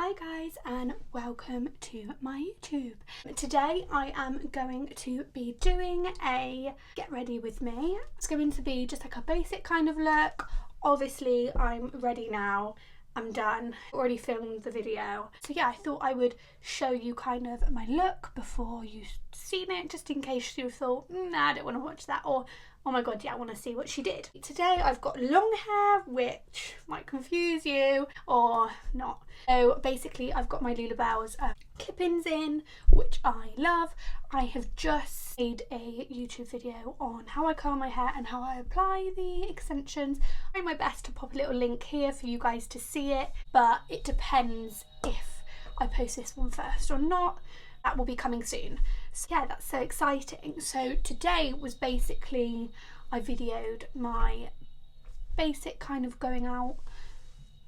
Hi guys and welcome to my YouTube. Today I am going to be doing a get ready with me. It's going to be just like a basic kind of look. Obviously I'm ready now. I'm done. Already filmed the video. So yeah, I thought I would show you kind of my look before you've seen it, just in case you thought, nah, I don't want to watch that, or oh my god, yeah, I want to see what she did. Today I've got long hair, which might confuse you or not. So basically I've got my Lulabell's clip-ins in, which I love. I have just made a YouTube video on how I curl my hair and how I apply the extensions. I'm trying my best to pop a little link here for you guys to see it, but it depends if I post this one first or not. That will be coming soon. So yeah, that's so exciting. So today was basically, I videoed my basic kind of going out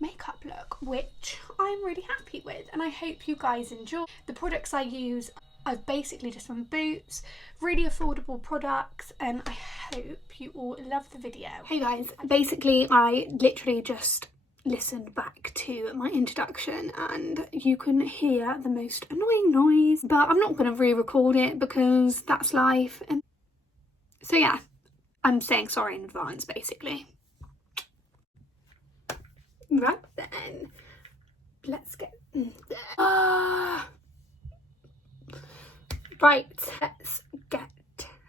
makeup look, which I'm really happy with, and I hope you guys enjoy. The products I use, I've basically just from Boots, really affordable products, and I hope you all love the video. Hey guys, basically I literally just listened back to my introduction and you can hear the most annoying noise, but I'm not going to re-record it because that's life. And so yeah, I'm saying sorry in advance basically. Right then, let's get right, let's get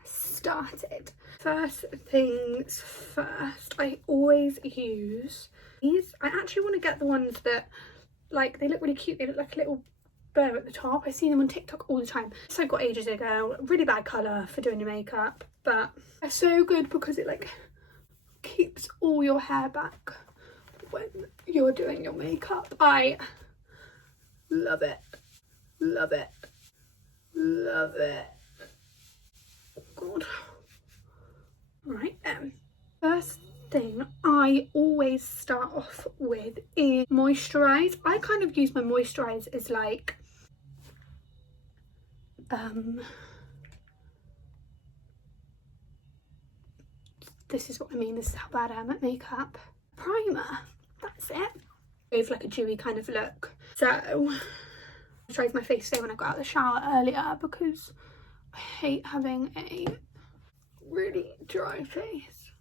started. First things first, I always use these. I actually want to get the ones that, like, they look really cute. They look like a little bow at the top. I see them on TikTok all the time. So I got ages ago. Really bad colour for doing your makeup, but they're so good because it like keeps all your hair back when you're doing your makeup. I love it. Love it. Love it. Oh god. Right then. First thing I always start off with is moisturise. I kind of use my moisturise as like this is what I mean, this is how bad I am at makeup. Primer, that's it. Give like a dewy kind of look. So I moisturise my face today when I got out of the shower earlier because I hate having a really dry face.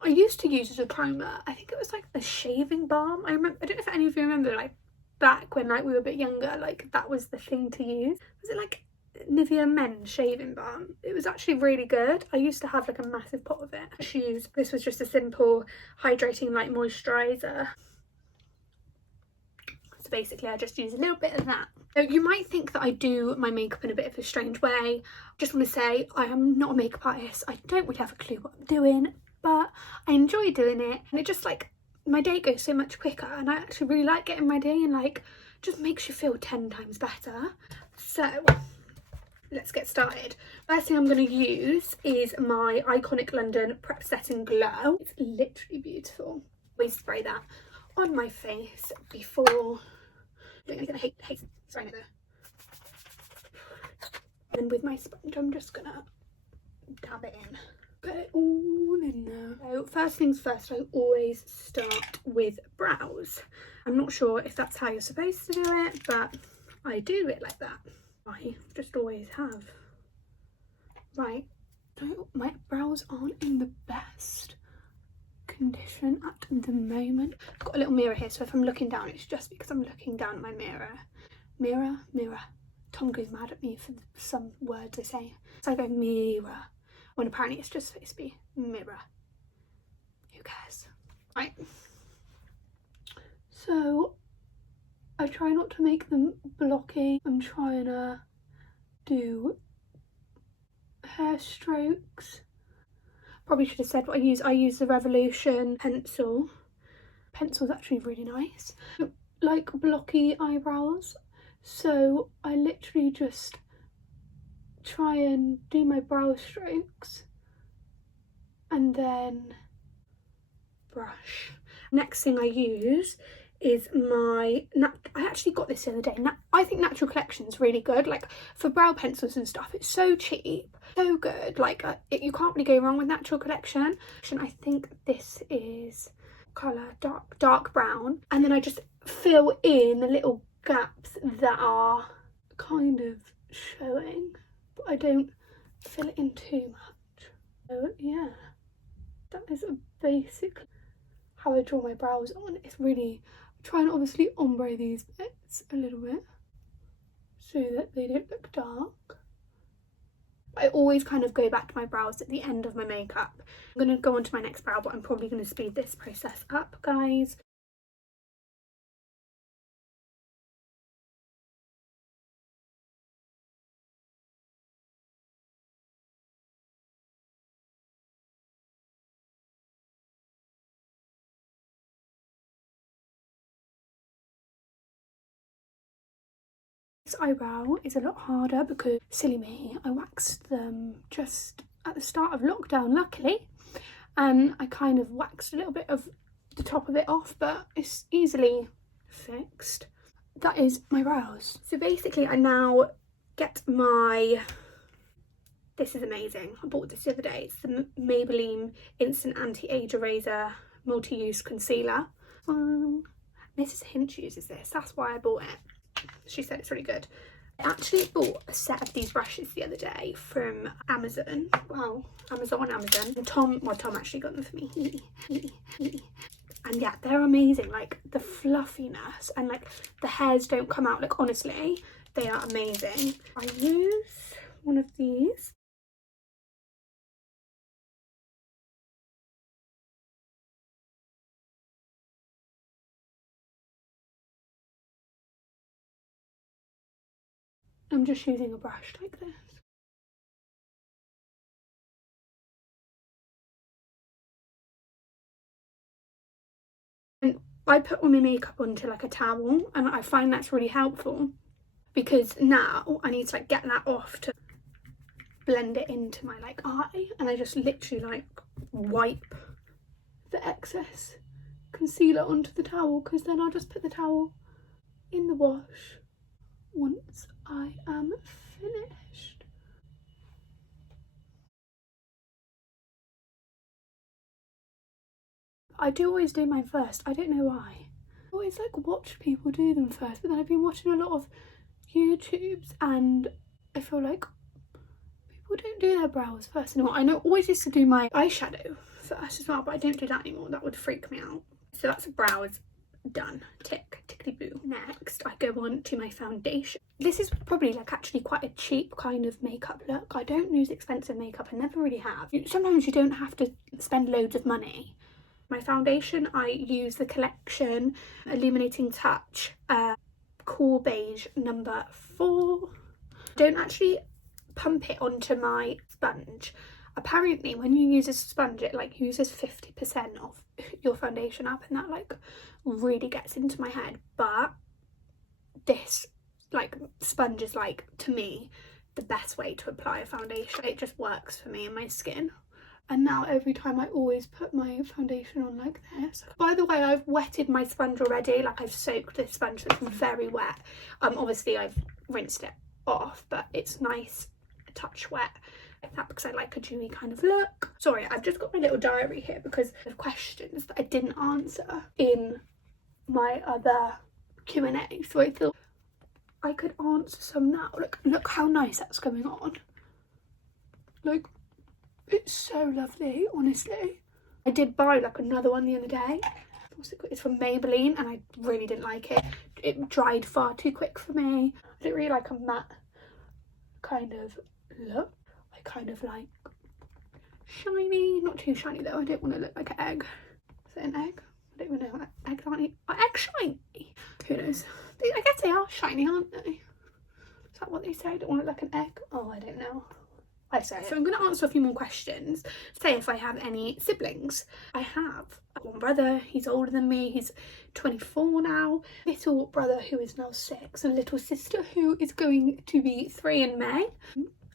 I used to use as a primer, I think it was like a shaving balm. I don't know if any of you remember, like back when like we were a bit younger, like that was the thing to use. Was it like Nivea Men shaving balm? It was actually really good. I used to have like a massive pot of it. This was just a simple hydrating like moisturiser. So basically I just use a little bit of that. So you might think that I do my makeup in a bit of a strange way. I just want to say I am not a makeup artist. I don't really have a clue what I'm doing, but I enjoy doing it, and it just like my day goes so much quicker, and I actually really like getting my day and like just makes you feel 10 times better. So let's get started. First thing I'm going to use is my Iconic London Prep Setting Glow. It's literally beautiful. Always spray that on my face before doing anything. I hate spraying it there. And with my sponge I'm just gonna dab it in. Get it all in there. So first things first, I always start with brows. I'm not sure if that's how you're supposed to do it, but I do it like that. I just always have. Right, so my brows aren't in the best condition at the moment. I've got a little mirror here, so if I'm looking down, it's just because I'm looking down at my mirror. Mirror, mirror. Tom goes mad at me for some words I say. So I go mirror, when apparently it's just supposed to be mirror. Who cares? Right. So I try not to make them blocky. I'm trying to do hair strokes. Probably should have said what I use. I use the Revolution pencil. Pencil's actually really nice. Like blocky eyebrows, so I literally just try and do my brow strokes and then brush. Next thing I use is my I actually got this the other day. I think Natural Collection is really good, like for brow pencils and stuff. It's so cheap, so good. Like you can't really go wrong with Natural Collection. I think this is colour dark brown, and then I just fill in the little gaps that are kind of showing, but I don't fill it in too much. So yeah, that is basically how I draw my brows on. It's really trying to obviously ombre these bits a little bit so that they don't look dark. I always kind of go back to my brows at the end of my makeup. I'm going to go on to my next brow, but I'm probably going to speed this process up, guys. This eyebrow is a lot harder because, silly me, I waxed them just at the start of lockdown, luckily, and I kind of waxed a little bit of the top of it off, but it's easily fixed. That is my brows. So basically I now get my, this is amazing, I bought this the other day, it's the Maybelline Instant Anti-Age Eraser Multi-Use Concealer. Mrs. Hinch uses this, that's why I bought it. She said it's really good. I actually bought a set of these brushes the other day from Amazon. Well, Amazon. And Tom actually got them for me. And yeah, they're amazing. Like the fluffiness and like the hairs don't come out. Like honestly, they are amazing. I use one of these. I'm just using a brush like this. And I put all my makeup onto like a towel, and I find that's really helpful because now I need to like get that off to blend it into my like eye, and I just literally like wipe the excess concealer onto the towel, because then I'll just put the towel in the wash once I am finished. I do always do mine first. I don't know why. I always like watch people do them first, but then I've been watching a lot of YouTubes and I feel like people don't do their brows first anymore. I know I always used to do my eyeshadow first as well, but I don't do that anymore. That would freak me out. So that's brows done. Tick, tickly boo. Next I go on to my foundation. This is probably like actually quite a cheap kind of makeup look. I don't use expensive makeup, I never really have. Sometimes you don't have to spend loads of money. My foundation, I use the Collection Illuminating Touch Cool Beige number 4. Don't actually pump it onto my sponge. Apparently when you use a sponge it like uses 50% of your foundation up, and that like really gets into my head. But this like sponge is like, to me, the best way to apply a foundation. It just works for me and my skin. And now every time I always put my foundation on like this. By the way, I've wetted my sponge already. Like I've soaked this sponge, so it's very wet. Obviously I've rinsed it off, but it's nice touch wet like that because I like a dewy kind of look. Sorry, I've just got my little diary here because of questions that I didn't answer in my other Q&A. So I thought I could answer some now. Look how nice that's going on. Like, it's so lovely, honestly. I did buy like another one the other day. It's from Maybelline and I really didn't like it. It dried far too quick for me. I don't really like a matte kind of look. I kind of like shiny, not too shiny though. I don't want to look like an egg. Is it an egg? I don't even know. Eggs aren't egg shiny. Who knows? I guess they are shiny, aren't they? Is that what they say? I don't want to look like an egg. Oh, I don't know. I say it. So I'm going to answer a few more questions. Say if I have any siblings. I have one brother, he's older than me, he's 24 now. Little brother who is now 6, and little sister who is going to be 3 in May.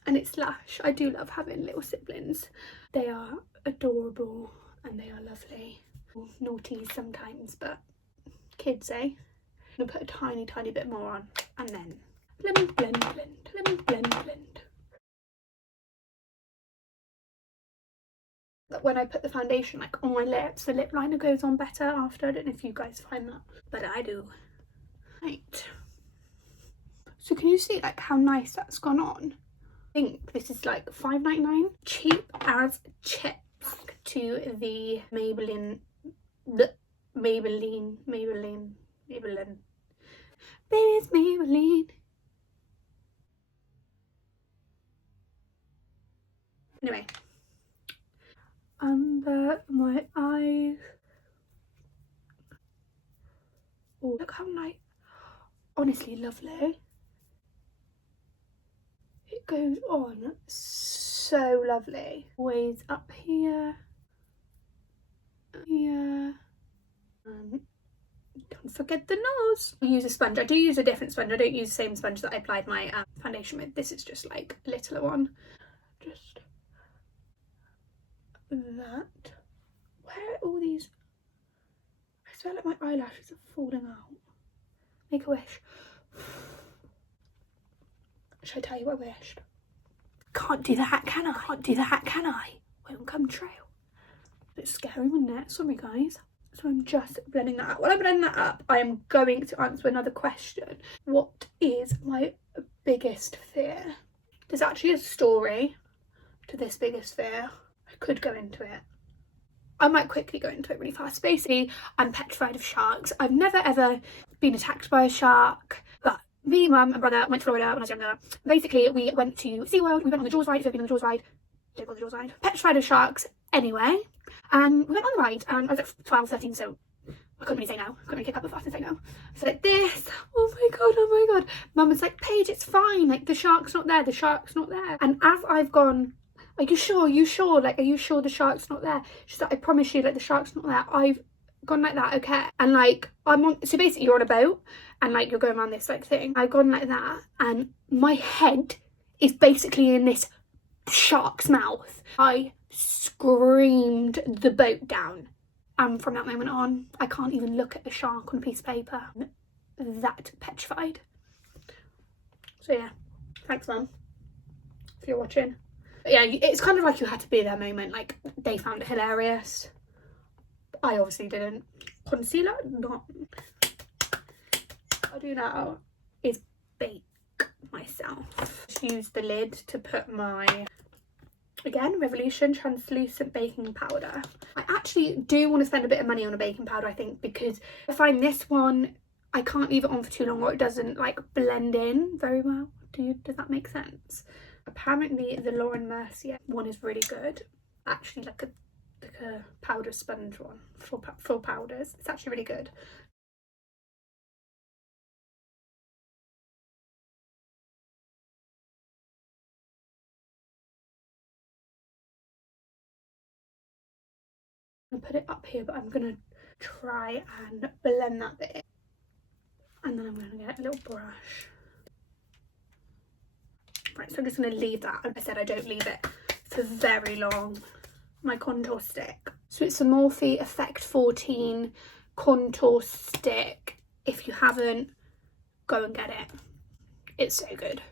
And it's lush. I do love having little siblings. They are adorable and they are lovely. Naughty sometimes, but kids, eh? I'm going to put a tiny, tiny bit more on and then blend, blend, blend, blend, blend, blend. When I put the foundation like on my lips, the lip liner goes on better after. I don't know if you guys find that, but I do. Right, So can you see like how nice that's gone on? I think this is like £5.99. Cheap as chips. Back to the Maybelline. Maybelline. Baby, it's Maybelline. Anyway, under my eyes. Oh, look how nice. Honestly, lovely. It goes on so lovely. Always up here. Here. Don't forget the nose. I use a sponge. I do use a different sponge. I don't use the same sponge that I applied my foundation with. This is just like a littler one. Just that. Where are all these? I swear like my eyelashes are falling out. Make a wish. Should I tell you what I wished? Can't do that, can I? Can't do that, can I? Won't come true. A bit scary, wasn't it? Sorry, guys. So I'm just blending that up. While I'm blending that up, I am going to answer another question. What is my biggest fear? There's actually a story to this biggest fear. I could go into it. I might quickly go into it really fast. Basically, I'm petrified of sharks. I've never ever been attacked by a shark, but me, mum and brother went to Florida when I was younger. Basically, we went to SeaWorld. We went on the Jaws ride. If you've been on the Jaws ride, don't go on the Jaws ride. Petrified of sharks anyway. And we went on the ride, and I was like 12, 13, so I couldn't really say no. I couldn't really kick up the fuss and say no. So like this, oh my god. Mum was like, Paige, it's fine. Like the shark's not there. The shark's not there. And as I've gone, are you sure? Like, are you sure the shark's not there? She's like, I promise you, like the shark's not there. I've gone like that, okay. And like I'm on, so basically you're on a boat and like you're going around this like thing. I've gone like that, and my head is basically in this shark's mouth. I screamed the boat down, and from that moment on I can't even look at a shark on a piece of paper. I'm that petrified. So yeah, thanks mum if you're watching. But yeah, it's kind of like you had to be there moment. Like they found it hilarious, I obviously didn't. Concealer, not. What I do now is bake myself. Just use the lid to put my, again, Revolution translucent baking powder. I actually do want to spend a bit of money on a baking powder, I think, because I find this one, I can't leave it on for too long or it doesn't like blend in very well. Does that make sense? Apparently the Lauren Mercier one is really good. Actually like a powder sponge one, full powders. It's actually really good. I'm gonna put it up here, but I'm gonna try and blend that bit in. And then I'm gonna get a little brush. Right, so I'm just gonna leave that. Like I said, I don't leave it for very long. My contour stick. So it's a Morphe Effect 14 contour stick. If you haven't, go and get it. It's so good.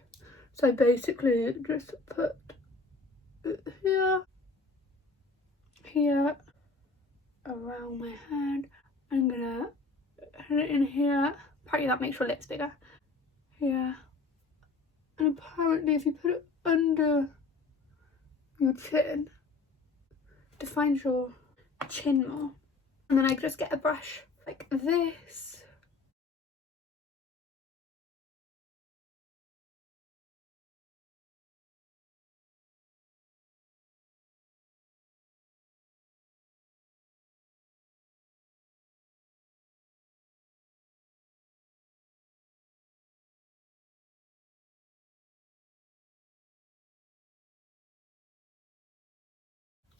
So I basically just put it here, around my head. I'm gonna put it in here. Apparently that makes your lips bigger. Here. And apparently if you put it under your chin, defines your chin more. And then I just get a brush like this.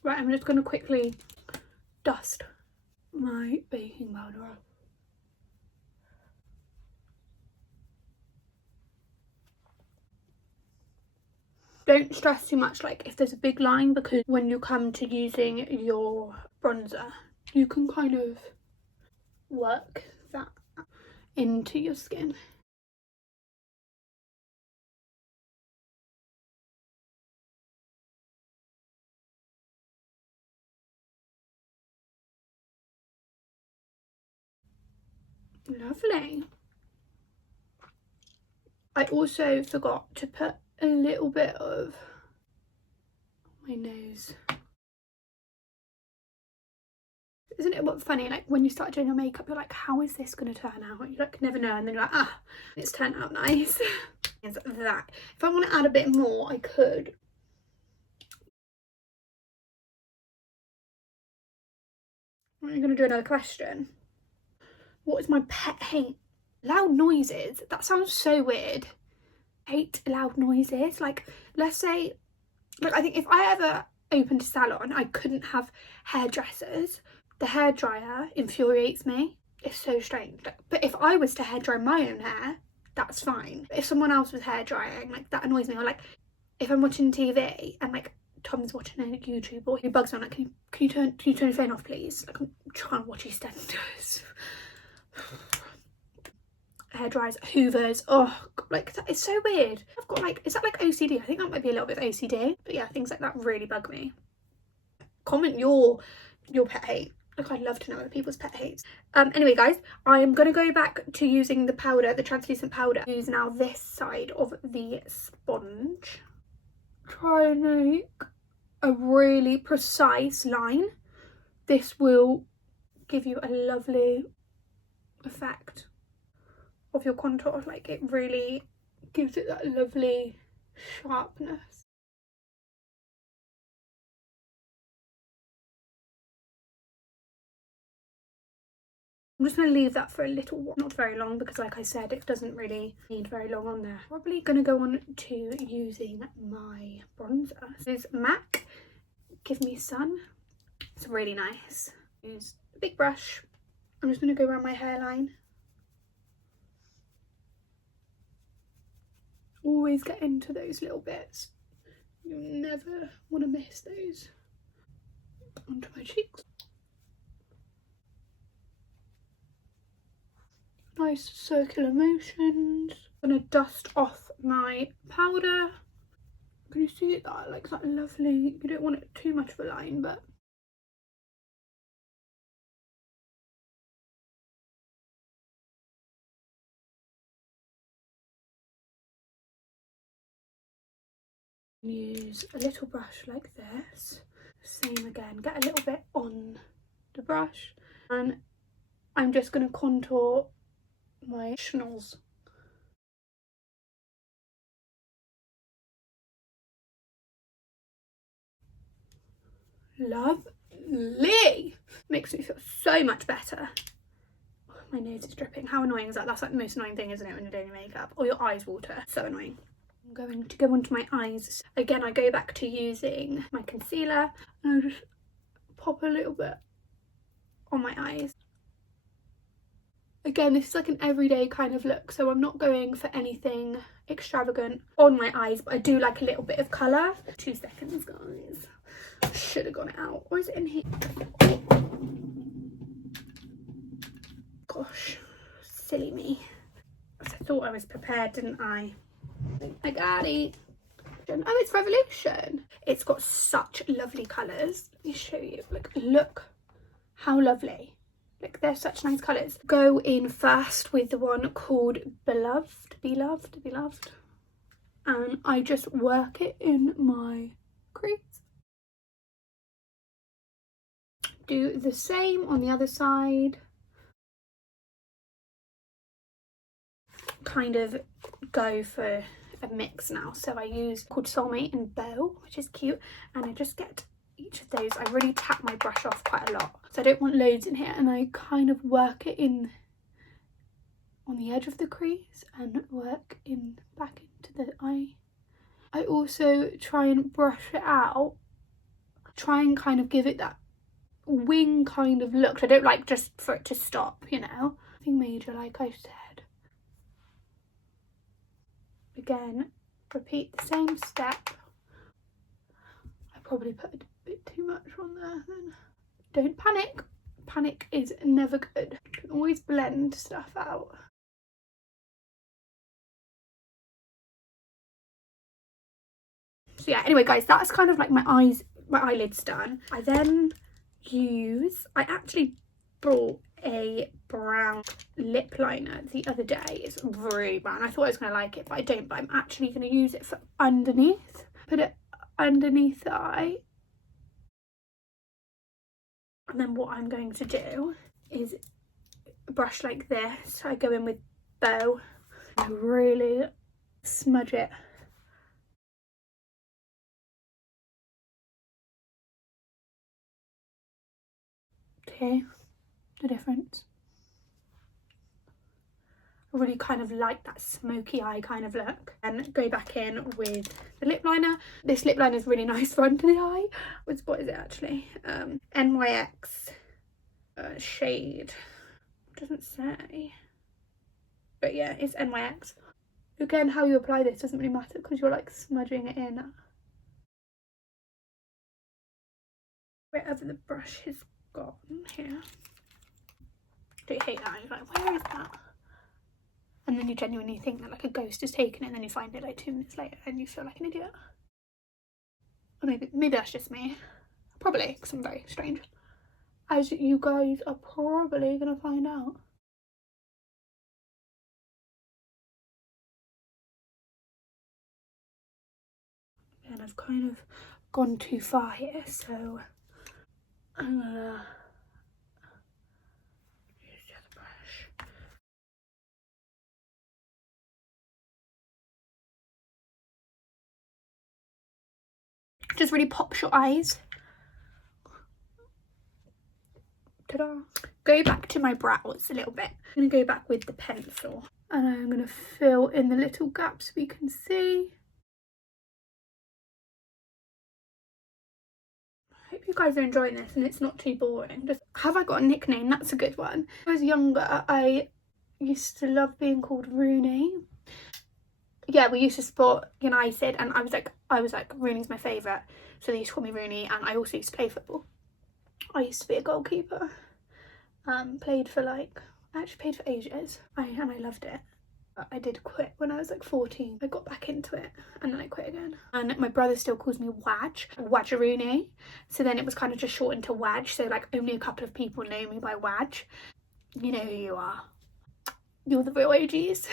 Right, I'm just going to quickly dust my baking powder off. Don't stress too much like if there's a big line, because when you come to using your bronzer, you can kind of work that into your skin. Lovely. I also forgot to put a little bit of my nose. Isn't it what funny, like when you start doing your makeup, you're like, how is this going to turn out? You like never know, and then you're like, ah, it's turned out nice. Is that if I want to add a bit more, I could. I'm going to do another question. What is my pet hate? Loud noises. That sounds so weird. Hate loud noises. Like, let's say, like, I think if I ever opened a salon, I couldn't have hairdressers. The hairdryer infuriates me. It's so strange. Like, but if I was to hairdry my own hair, that's fine. But if someone else was hairdrying, like, that annoys me. Or like, if I'm watching TV and like Tom's watching a YouTube or he bugs me, I'm like, can you turn your phone off, please? Like, I'm trying to watch EastEnders. Hair dryers, hoovers, oh, like that is so weird. I've got like, is that like OCD? I think that might be a little bit of OCD, but yeah, things like that really bug me. Comment your pet hate. Like, I'd love to know other people's pet hates. Anyway guys, I'm gonna go back to using the powder, the translucent powder. Use now this side of the sponge. Try and make a really precise line. This will give you a lovely effect of your contour. Like, it really gives it that lovely sharpness. I'm just going to leave that for a little while, not very long, because like I said, it doesn't really need very long on there. Probably going to go on to using my bronzer. This is MAC Give Me Sun. It's really nice. Use a big brush. I'm just going to go around my hairline. Always get into those little bits. You never want to miss those. Onto my cheeks. Nice circular motions. I'm going to dust off my powder. Can you see that? Like that lovely, you don't want it too much of a line, but use a little brush like this. Same again, get a little bit on the brush, and I'm just going to contour my schnoz. Lovely! Makes me feel so much better. My nose is dripping. How annoying is that? That's like the most annoying thing, isn't it, when you're doing your makeup? Or your eyes water. So annoying. I'm going to go onto my eyes. Again, I go back to using my concealer and I just pop a little bit on my eyes. Again, this is like an everyday kind of look, so I'm not going for anything extravagant on my eyes, but I do like a little bit of colour. 2 seconds, guys. Should have got it out. Or is it in here? Gosh, silly me. I thought I was prepared, didn't I? I got it. Oh, it's Revolution. It's got such lovely colours. Let me show you. Like, look how lovely. Like, they're such nice colours. Go in first with the one called Beloved. And I just work it in my crease. Do the same on the other side. Kind of go for a mix now. So I use called Soulmate and Bow, which is cute. And I just get each of those. I really tap my brush off quite a lot. So I don't want loads in here. And I kind of work it in on the edge of the crease and work in back into the eye. I also try and brush it out. Try and kind of give it that wing kind of look. I don't like just for it to stop, you know. Nothing major, like I said. Again, repeat the same step. I probably put a bit too much on there then. Don't panic. Panic is never good. You can always blend stuff out. So yeah, anyway guys, that's kind of like my eyelids done. I then use, I actually brought a brown lip liner the other day. It's really brown. I thought I was going to like it, but I don't. But I'm actually going to use it for underneath. Put it underneath the eye. And then what I'm going to do is brush like this. I go in with bow. I really smudge it. Okay, the difference. I really kind of like that smoky eye kind of look. And go back in with the lip liner. This lip liner is really nice for under the eye. What is it actually? NYX shade. Doesn't say. But yeah, it's NYX. Again, how you apply this doesn't really matter because you're like smudging it in. Wherever the brush has gone here. Do you hate that? You're like, where is that? And then you genuinely think that like a ghost has taken it, and then you find it like 2 minutes later and you feel like an idiot. Or maybe that's just me. Probably, because I'm very strange. As you guys are probably going to find out. And I've kind of gone too far here, so I'm gonna use the other brush. Just really pops your eyes. Ta-da! Go back to my brows a little bit. I'm gonna go back with the pencil, and I'm gonna fill in the little gaps we can see. I hope you guys are enjoying this and it's not too boring. Just, have I got a nickname? That's a good one. When I was younger, I used to love being called Rooney. Yeah, we used to support United, and I was like Rooney's my favourite, so they used to call me Rooney. And I also used to play football. I used to be a goalkeeper. Played for ages. And I loved it. I did quit when I was like 14. I got back into it and then I quit again. And my brother still calls me Wadgerooney. So then it was kind of just shortened to Wadge. So like only a couple of people know me by Wadge. You know who you are. You're the real OGs.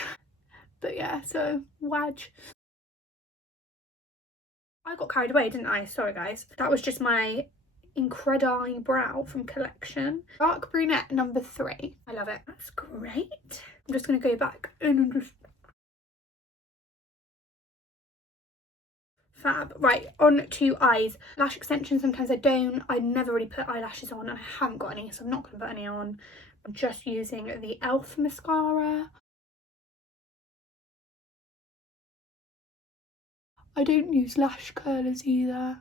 But yeah, so Wadge. I got carried away, didn't I? Sorry guys. That was just my Incredible Eyebrow from Collection. Dark brunette number 3. I love it. That's great. I'm just going to go back and just... Fab. Right, on to eyes. Lash extensions, sometimes I don't. I never really put eyelashes on, and I haven't got any, so I'm not going to put any on. I'm just using the e.l.f. mascara. I don't use lash curlers either.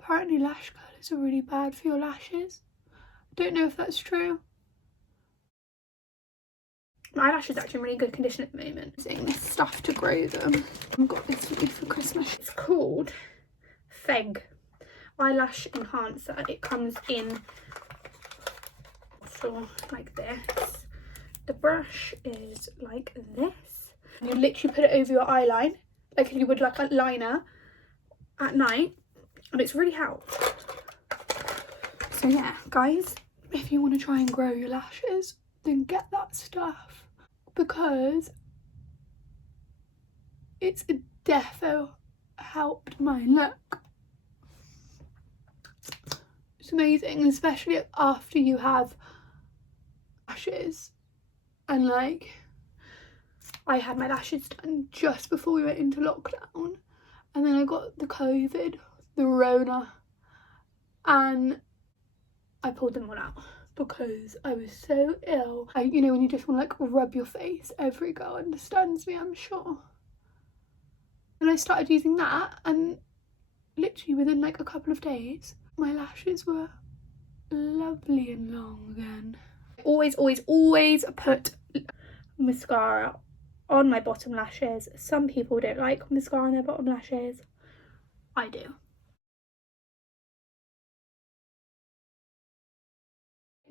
Apparently lash curlers are really bad for your lashes. I don't know if that's true. My eyelashes are actually in really good condition at the moment. I'm using this stuff to grow them. I've got this for Christmas. It's called Feg Eyelash Enhancer. It comes in so like this. The brush is like this. You literally put it over your eye line, like if you would like a liner at night, and it's really helped. So yeah, guys, if you want to try and grow your lashes, then get that stuff, because it's defo helped my look. It's amazing, especially after you have lashes. And like, I had my lashes done just before we went into lockdown, and then I got the COVID, the Rona, and I pulled them all out because I was so ill. You know when you just want to like rub your face? Every girl understands me, I'm sure. And I started using that, and literally within like a couple of days, my lashes were lovely and long again. Always put mascara on my bottom lashes. Some people don't like mascara on their bottom lashes. I do.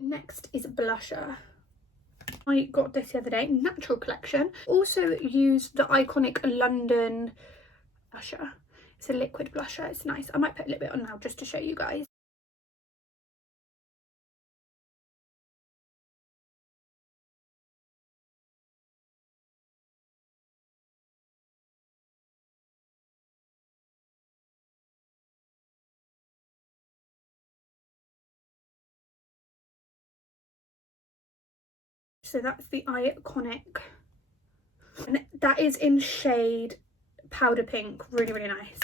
Next is blusher. I got this the other day, Natural Collection. Also used the iconic London blusher. It's a liquid blusher, it's nice. I might put a little bit on now just to show you guys. So that's the Iconic, and that is in shade Powder Pink, really, really nice.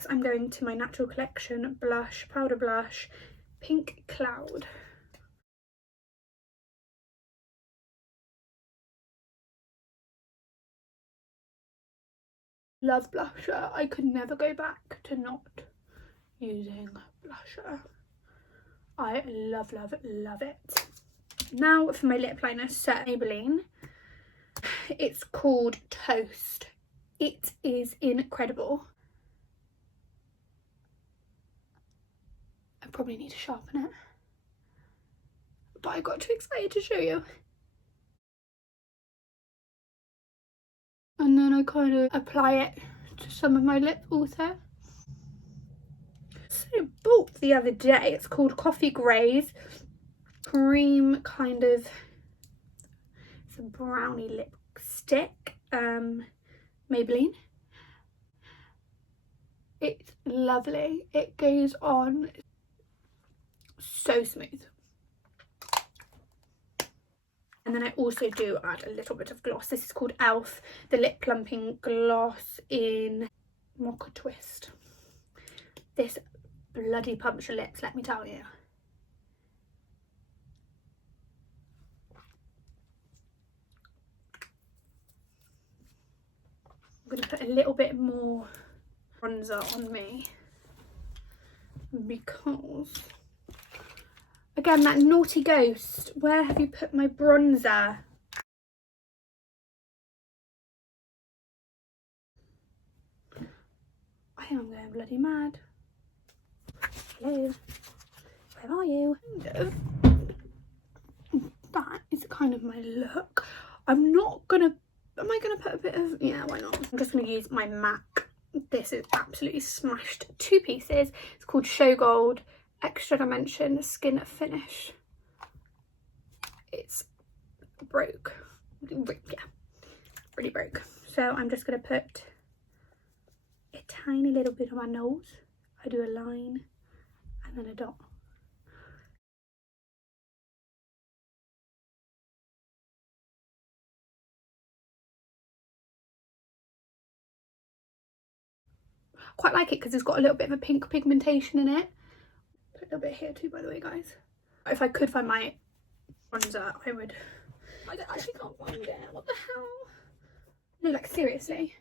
So I'm going to my Natural Collection blush, powder blush, Pink Cloud. Love blusher. I could never go back to not using blusher. I love, love, love it. Now for my lip liner, so Maybelline. It's called Toast. It is incredible. I probably need to sharpen it, but I got too excited to show you. And then I kind of apply it to some of my lips also. So I bought the other day, it's called Coffee Grays cream kind of, it's a brownie lipstick, Maybelline. It's lovely, it goes on so smooth. And then I also do add a little bit of gloss. This is called Elf, the lip plumping gloss in Mocha Twist. This bloody pumps your lips, let me tell you. I'm going to put a little bit more bronzer on me because, again, that naughty ghost, where have you put my bronzer? I think I'm going bloody mad. Hello, where are you? That is kind of my look. I'm not gonna, am I gonna put a bit of, yeah, why not? I'm just gonna use my MAC. This is absolutely smashed 2 pieces. It's called Show Gold Extra Dimension Skin Finish. It's broke, yeah, really broke. So I'm just gonna put a tiny little bit on my nose. I do a line and then a dot. Quite like it because it's got a little bit of a pink pigmentation in it. Put a little bit here too, by the way, guys. If I could find my bronzer, I would. I actually can't find it. What the hell? No, like seriously.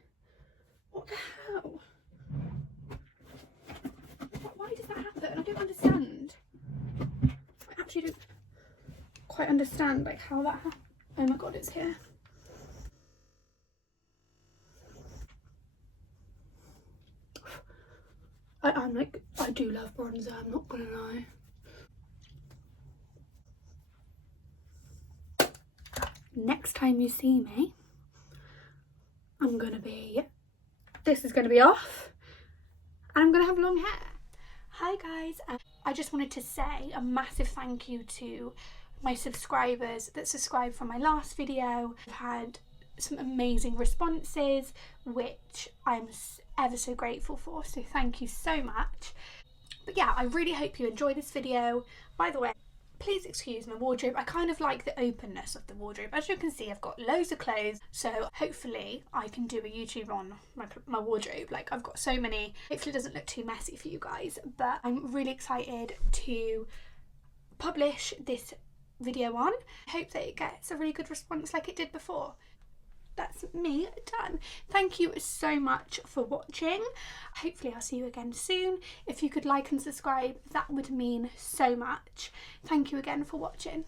What the hell? Why does that happen? I don't understand. I actually don't quite understand like how that happened. Oh my god, it's here. I'm like, I do love bronzer, I'm not gonna lie. Next time you see me, I'm gonna be, this is gonna be off, and I'm gonna have long hair. Hi guys, I just wanted to say a massive thank you to my subscribers that subscribed from my last video. I've had some amazing responses, which I'm ever so grateful for, so thank you so much. But yeah, I really hope you enjoy this video. By the way, please excuse my wardrobe. I kind of like the openness of the wardrobe. As you can see, I've got loads of clothes, so hopefully I can do a YouTube on my wardrobe. Like, I've got so many. Hopefully it doesn't look too messy for you guys, but I'm really excited to publish this video on. I hope that it gets a really good response like it did before. That's me done. Thank you so much for watching. Hopefully I'll see you again soon. If you could like and subscribe, that would mean so much. Thank you again for watching.